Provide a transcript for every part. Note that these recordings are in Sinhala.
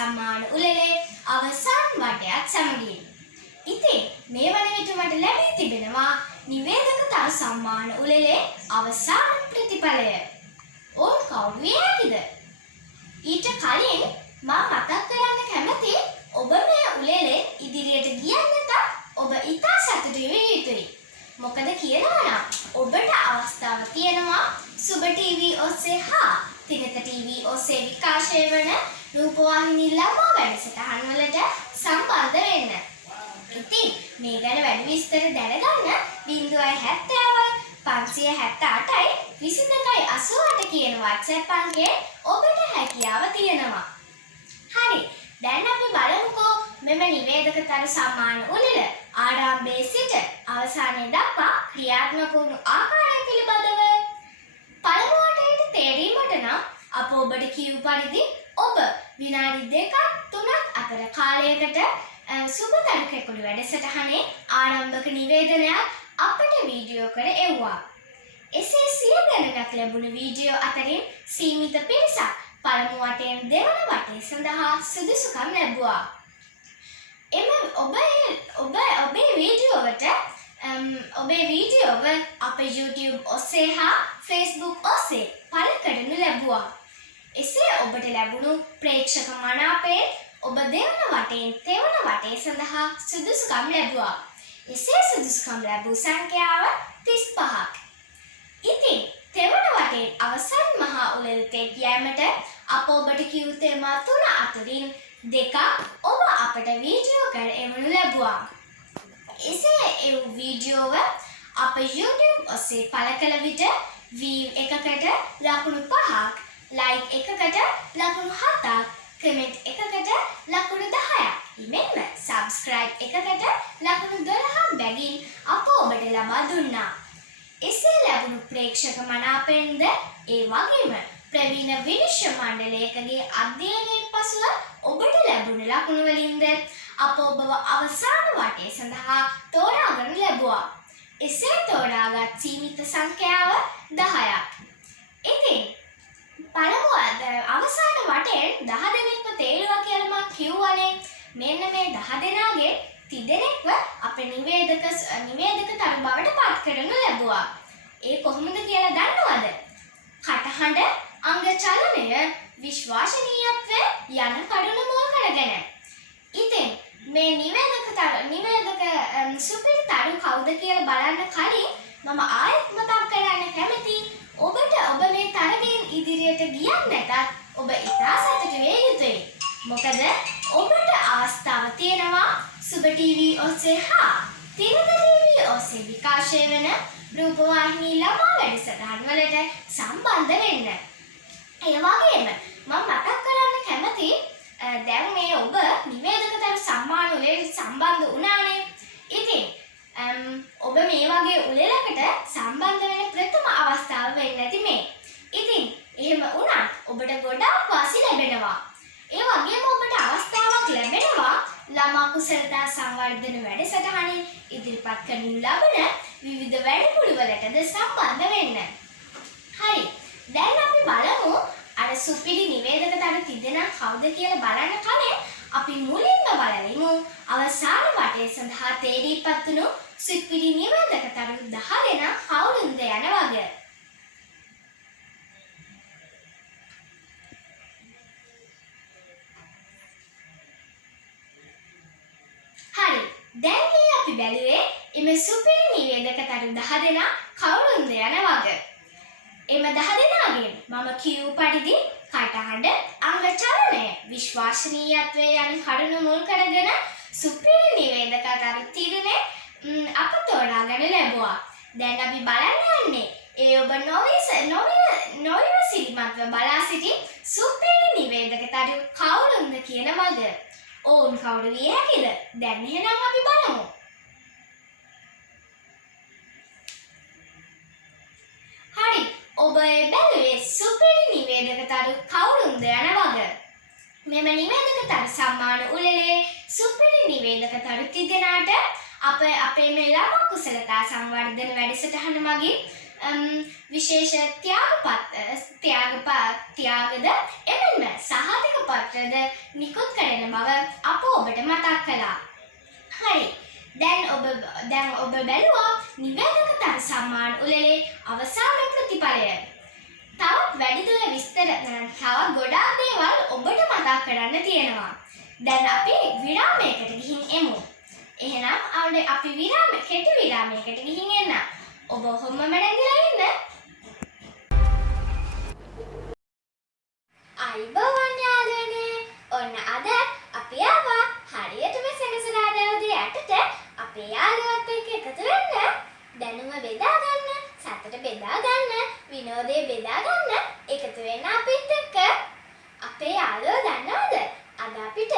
සම්මාන උළෙලේ අවසන් වටයත් සමගින්. ඉතින් මේ වන විට මට ලැබී තිබෙනවා නිවේදකතරු සම්මාන උළෙලේ අවසාන ප්‍රතිඵලය. ඔවුන් කවුරු විය හැකිද? ඊට කලින් මා මතක් කරන්න කැමති ඔබ මේ උළෙලේ ඉදිරියට ගියත් නැතත් ඔබ ඉතා සතුටු විය යුතුයි. මොකද කියනවා නම් ඔබට අවස්ථාව තියෙනවා සුබ ටීවී ඔස්සේ හා තිනත ටීවී ඔස්සේ විකාශය වන රූපවාහිනී ළමා වැඩසටහන් වලට සම්බන්ධ වෙන්න. ඉතින් මේ ගැන වැඩි විස්තර දැනගන්න 070යි 578යි 2288 කියන WhatsApp අංකයෙන් ඔබට හැකියාව තියෙනවා. හරි. දැන් අපි බලමුකෝ මෙම නිවේදකතරු සම්මාන උළෙල ආරම්භයේ සිට අවසානයේ දක්වා ක්‍රියාත්මක වුණු ආකාරය පිළිබඳව. පළමු වටේට තේරීමට නම් අප ඔබට කියු පරිදි ඔබ විනාඩි 2ක් 3ක් අතර කාලයකට සුබ තරුකෙකුළු වැඩසටහනේ ආරම්භක නිවේදනයක් අපට වීඩියෝ කර එව්වා. එසේ සිය ගණනක් ලැබුණු වීඩියෝ අතරින් සීමිත පිරිසක් පළමු වටයෙන් දෙවන වටය සඳහා සුදුසුකම් ලැබුවා. ඔබේ වීඩියෝව අපේ YouTube ඔස්සේ හා Facebook ඔස්සේ පළ කරනු ලැබුවා. එසේ ඔබට ලැබුණු ප්‍රේක්ෂක මනාපයෙන් ඔබ දෙවන වටයෙන් තෙවන වටය සඳහා සුදුසුකම් ලැබුවා. එසේ සුදුසුකම් ලැබූ සංඛ්‍යාව 35ක්. ඉතින් තෙවන වටේ අවසන් මහා උළෙලට යෑමට අප ඔබට කියූ තේමා 3 අතරින් 2ක් ඔබ අපට වීඩියෝ කර එවනු ලැබුවා. එසේ එව් වීඩියෝව අප YouTube ඔස්සේ පළ කළ විට view එකකට ලකුණු 5ක්, like එකකට ලකුණු 7ක්, comment එකකට ලකුණු 10ක්, මෙන්ම subscribe එකකට ලකුණු 12ක් බැගින් අප ඔබට ලබා දුන්නා. එසේ ලැබුණු ප්‍රේක්ෂක මනාපයෙන්ද ඒ වගේම ප්‍රවීණ විනිශ්චය මණ්ඩලයකගේ අධ්‍යයනයෙන් පසුව ඔබට ලැබුණු ලකුණු වලින්ද අප ඔබව අවසාන වටය සඳහා තෝරාගනු ලැබුවා. එසේ තෝරාගත් සීමිත සංඛ්‍යාව 10ක්. ඉතින් පළමු අවසාන වටයෙන් 10 දෙනෙක්ව තේරුවා කියලා මම කිව්වනේ. මෙන්න මේ 10 දෙනාගේ 30 දෙනෙක්ව අපේ නිවේදකතරු බවට පත් කරනු ලැබුවා. ඒ කොහොමද කියලා දන්නවද? කටහඬ, අංග චලනය, විශ්වාසනීයත්වය යන කරුණු මුල් කරගෙන. ඉතින් මේ නිවේදක සුපිරිතරු කවුද කියලා බලන්න කලින් මම ආයෙත් මතක් කරන්න කැමතියි ඔබට ඔබ මේ තරගයෙන් ඉදිරියට ගියත් නැතත් ඔබ ඉතා සතුටු විය යුතුයි. මොකද ඔබට අවස්ථාව තියෙනවා සුබ ටීවී ඔස්සේ හා තිනත ටීවී ඔස්සේ විකාශය වන රූපවාහිනී ළමා වැඩසටහන් වලට සම්බන්ධ වෙන්න. ඒ වගේම මම මතක් කරන්න කැමතියි දැන් මේ ඔබ නිවේදකතරු සම්මාන උළෙලට සම්බන්ධ වුණානේ. ඉතින් ඔබ මේ වගේ උළෙලකට සම්බන්ධ වෙන ප්‍රථම අවස්ථාව වෙන්න ඇති මේ. ඉතින් එහෙම වුණත් ඔබට ගොඩාක් වාසි ලැබෙනවා. ඒ වගේම ඔබට අවස්ථාවක් ලැබෙනවා ළමා කුසලතා සංවර්ධන වැඩසටහනින් ඉදිරිපත් කරනු ලබන විවිධ වැඩමුළු වලටද සම්බන්ධ වෙන්න. හරි. දැන් අපි බලමු අර සුපිරි නිවේදකතරු තිදෙනා කවුද කියලා බලන්න කලින් අපි මුලින්ම බලමු අවසාන වටය සඳහා තේරීපත් වුණු සුපිරි නිවේදකතරු 10 දෙනා කවුරුන්ද යන වගේ. හරි. දැන් මේ අපි බැලුවේ එමේ සුපිරි නිවේදකතරු 10 දෙනා කවුරුන්ද යන වගේ. එම 10 දෙනාගෙන් මම කියූ පරිදි කටහඬ, අංග චලනය, විශ්වාසනීයත්වය යන කරුණු මුල් කරගෙන සුපිරි නිවේදකතරු 30 දෙනෙක් අප තෝරාගෙන ලැබුවා. දැන් අපි බලන්න යන්නේ ඒ ඔබ නොවිමසිලිමත්ව බලා සිටි සුපිරි නිවේදකතරු කවුරුන්ද කියන වගේ. ඔවුන් කවුරු විය හැකිද? දැන් එහෙනම් අපි බලමු. හරි. ඔබ බැලුවේ සුපිරි නිවේදකතරු කවුරුන්ද යන වගේ. මෙම නිවේදකතරු සම්මාන උළෙලේ සුපිරි නිවේදකතරු 30 දෙනාට අපේ මේ ළමා කුසලතා සංවර්ධන වැඩසටහන මගින් විශේෂ ත්‍යාගද එමෙන්ම සහතික පත්‍රද නිකුත් කරන බව අප ඔබට මතක් කළා. හරි. දැන් ඔබ බැලුවා නිවේදකතර සම්මාන උළෙලේ අවසාන ප්‍රතිඵලය. තවත් වැඩිදුර විස්තර තවත් ගොඩාක් දේවල් ඔබට මතක් කරන්න තියෙනවා. දැන් අපි විරාමයකට ගිහින් එමු. එහෙනම් අපි කෙටි විරාමයකට ගිහින් එන්න. ඔබ ඔහොමම නැගිලා ඉන්න. අයිබෝවන් යාළුවනේ. ඔන්න අද අපි ආවා හරියටම සෙනසුරාදා උදේ 8ට අපේ යාළුවොත් එක්ක එකතු වෙන්න. දැනුම බෙදා ගන්න, සතුට බෙදා ගන්න, විනෝදේ බෙදා ගන්න එකතු වෙන්න අපිත් එක්ක. අපේ යාළුවෝ දන්නවද? අද අපිට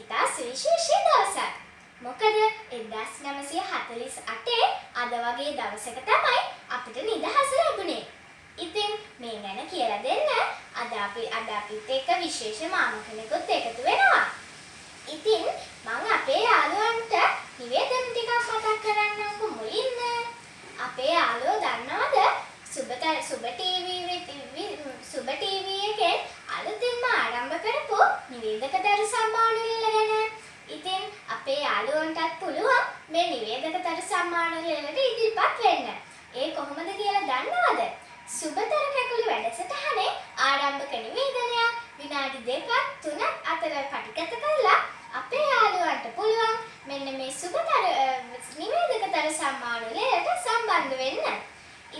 ඉතා සුවිශේෂී දවසක්. මොකද 1948 අද වගේ දවසක තමයි අපිට නිදහස ලැබුණේ. ඉතින් මේ ගැන කියලා දෙන්න අද අපිත් එක්ක විශේෂ මාමා කෙනෙකුත් එකතු වෙනවා. ඉතින් මම අපේ යාළුවන්ට නිවේදන ටිකක් මතක් කරන්නම්කෝ මුලින්ම. අපේ යාළුවෝ දන්නවද සුබ ටීවී එකේ අලුතින්ම ආරම්භ කරපු නිවේදකතර සම්මාන උළෙල ගැන. ඉතින් අපේ යාළුවන්ටත් පුළුවන් මේ නිවේදකතර සම්මාන උළෙලට ඉදිරිපත් වෙන්න. ඒ කොහොමද කියලා දන්නවද? සුබතර කැකුළු වැඩසටහනේ ආරම්භක නිවේදනයක් විනාඩි 2ක් 3ක් අතර පටිගත කරලා අපේ යාළුවන්ට පුළුවන් මෙන්න මේ සුබතර නිවේදකතර සම්මාන උළෙලට සම්බන්ධ වෙන්න.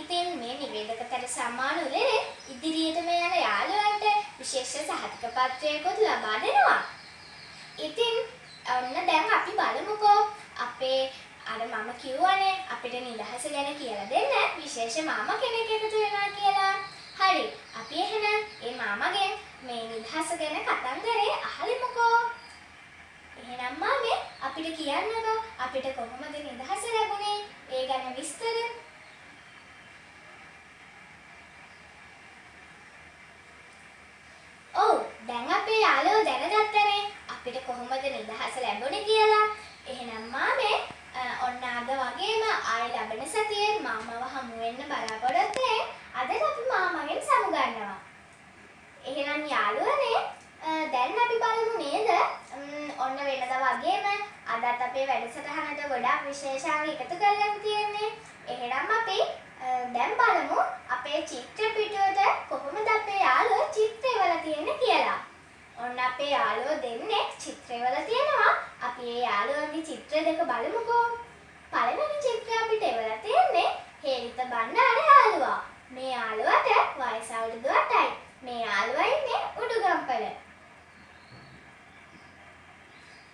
ඉතින් මේ නිවේදකතර සම්මාන උළෙලේ ඉදිරියටම යන යාළුවන්ට විශේෂ සහතික පත්‍රයකුත් ලබා දෙනවා. ඉතින් ඔන්න දැන් අපි බලමුකෝ අපේ මම කිව්වනේ අපිට නිදහස ගැන කියලා දෙන්න විශේෂ මාමා කෙනෙක් එකතු වෙනවා කියලා. හරි. අපි එහෙනම් මේ මාමාගෙන් මේ නිදහස ගැන කතන්දරේ අහලිමුකෝ. එහෙනම් මාමේ අපිට කියන්නකෝ අපිට කොහොමද නිදහස ලැබුණේ? ඒ ගැන විස්තර. ඔව් දැන් අපේ යාළුවෝ දැනගත්තනේ අපිට කොහොමද නිදහස ලැබුණේ කියලා. එහෙනම් මාමේ ඔන්න අද වගේම ආයෙ ලබන සතියේ මාමව හමු වෙන්න බලාපොරොත්තු වෙන්නේ. අද අපි මාමගෙන් සමුගන්නවා. එහෙනම් යාළුවනේ දැන් අපි බලමු නේද? ඔන්න වෙනදා වගේම අදත් අපේ වැඩසටහනට ගොඩාක් විශේෂාංග එකතු කරලා තියෙන්නේ. එහෙනම් අපි දැන් බලමු අපේ චිත්‍ර පිටුවට කොහොමද අපේ යාළුවෝ චිත්‍රවල තියෙන්නේ කියලා. ඔන්න අපේ යාළුවෝ දෙන්නේ චිත්‍රවල තියෙනවා. අපි ඒ යාළුවන්ගේ චිත්‍ර දෙක බලමුකෝ. පළවෙනි චිත්‍රය අපිට එවලා තියෙන්නේ හේලිත බණ්ඩාර යාළුවා. මේ යාළුවාට වයස අවුරුදු 8යි. මේ යාළුවා ඉන්නේ උඩුගම්පල.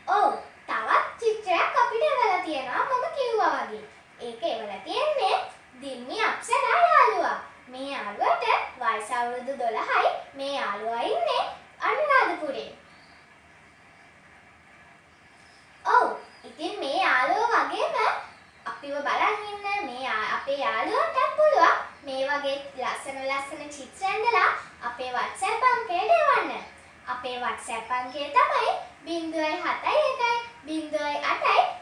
ඔව් තවත් චිත්‍රයක් අපිට එවලා තියෙනවා මම කිව්වා වගේ. ඒක එවලා තියෙන්නේ දිම්මි අප්සරා යාළුවා. මේ යාළුවාට වයස අවුරුදු 12යි. මේ යාළුවා ඉන්නේ අනුරාධපුරේ. ඔව් ඉතින් මේ යාළුවෝ වගේම අපිව බලන් ඉන්න මේ අපේ යාළුවන්ටත් පුළුවන් මේ වගේ ලස්සන චිත්‍ර ඇඳලා අපේ WhatsApp අංකයට එවන්න. අපේ WhatsApp අංකය තමයි 071 08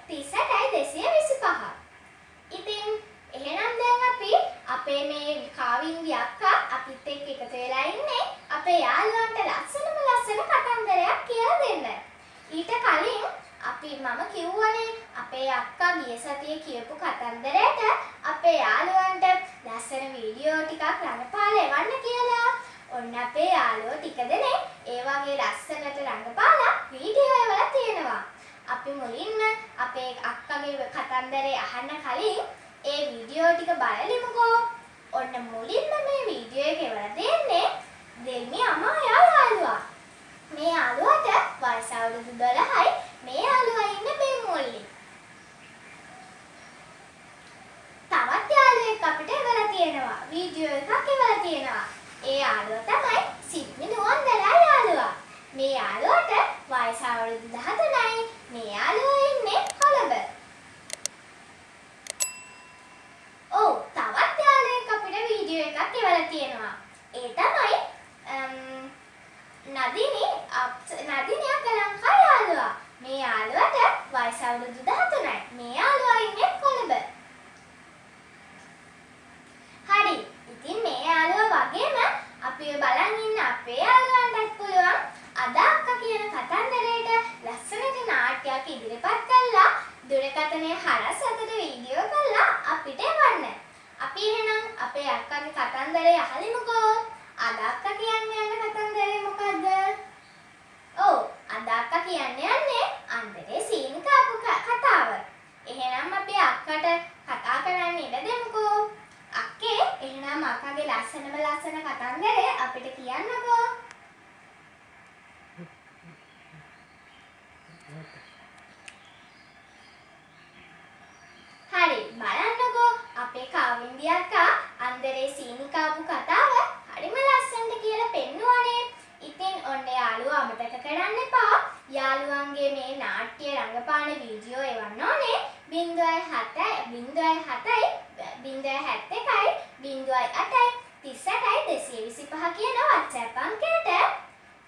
38 225. ඉතින් එහෙනම් දැන් අපි අපේ මේ කාවින්ගේ අක්කා අපිත් එක්ක එකතු වෙලා ඉන්නේ අපේ යාළුවන්ට ලස්සන කතන්දරයක් කියලා දෙන්න. ඊට කලින් මම කිව්වනේ අපේ අක්කා ගිය සතියේ කියපු කතන්දරයට අපේ යාළුවන්ට ලස්සන වීඩියෝ ටිකක් රඟපාලා එවන්න කියලා. ඔන්න අපේ යාළුවෝ ටික දෙනෙක් ඒ වගේ ලස්සනට රඟපාලා වීඩියෝ එවලා තියෙනවා. අපි මුලින්ම අපේ අක්කාගේ කතන්දරේ අහන්න කලින් ඒ වීඩියෝ ටික බලලිමුකෝ. ඔන්න මුලින්ම මේ වීඩියෝ එක එවලා දෙන්නේ දෙල්මි අමා යාළුවා. මේ යාළුවාට වයස අවුරුදු 12යි. මේ යාළුවා ඉන්නේ බෙම්මුල්ලි. තවත් යාළුවෙක් අපිට එවලා තියෙනවා. වීඩියෝ එකක් එවලා තියෙනවා. ඒ යාළුවා තමයි සිඩ්නි නුවන්දලා යාළුවා. මේ යාළුවාට වයස අවුරුදු 13යි. මේ යාළුවා ඉන්නේ කොළඹ. ඔව් තවත් යාළුවෙක් අපිට වීඩියෝ එකක් එවලා තියෙනවා. ඒ තමයි නදිනි අකලංකා යාළුවා. මේ යාළුවාට වයස අවුරුදු 13යි. මේ යාළුවා ඉන්නේ කොළඹ. කතන්දරයට ලස්සනට නාට්‍යයක් ඉදිරිපත් කළා දුරකථනයේ හරස් අතට වීඩියෝ කළා අපිට එවන්න. අපි එහෙනම් අපේ අක්කාගේ කතන්දරය අහලිමුකෝ. අද අක්කා කියන්න යන කතන්දරය මොකද්ද? ඔව් අද අක්කා කියන්න යන්නේ අන්දරේ සීනි කාපු කතාව. එහෙනම් අපි අක්කට කතා කරන්න ඉඩ දෙමුකෝ. අක්කේ එහෙනම් අක්කාගේ ලස්සනම ලස්සන කතන්දරය අපිට කියන්නකෝ. හරි බලන්නකෝ අපේ කාවින්දි අක්කා අන්දරේ සීනි කාපු කතාව හරිම ලස්සනට කියලා පෙන්නුවානේ. ඉතින් ඔන්න යාළුවා අමතක කරන්න එපා. යාළුවන්ගේ මේ නාට්‍ය රංගපාන වීඩියෝ එවන්න ඕනේ 0.7 0.71 0.8 225 කියන WhatsApp අංකයට.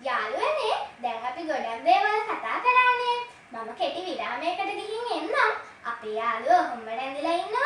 යාළුවනේ දැන් අපි ගොඩක් දේවල් කතා කරානේ. මම කෙටි විරාමයකට ගිහින් එන්නම්. අපේ යාළුවෝ හොම්බට ඇඳලා ඉන්නවා.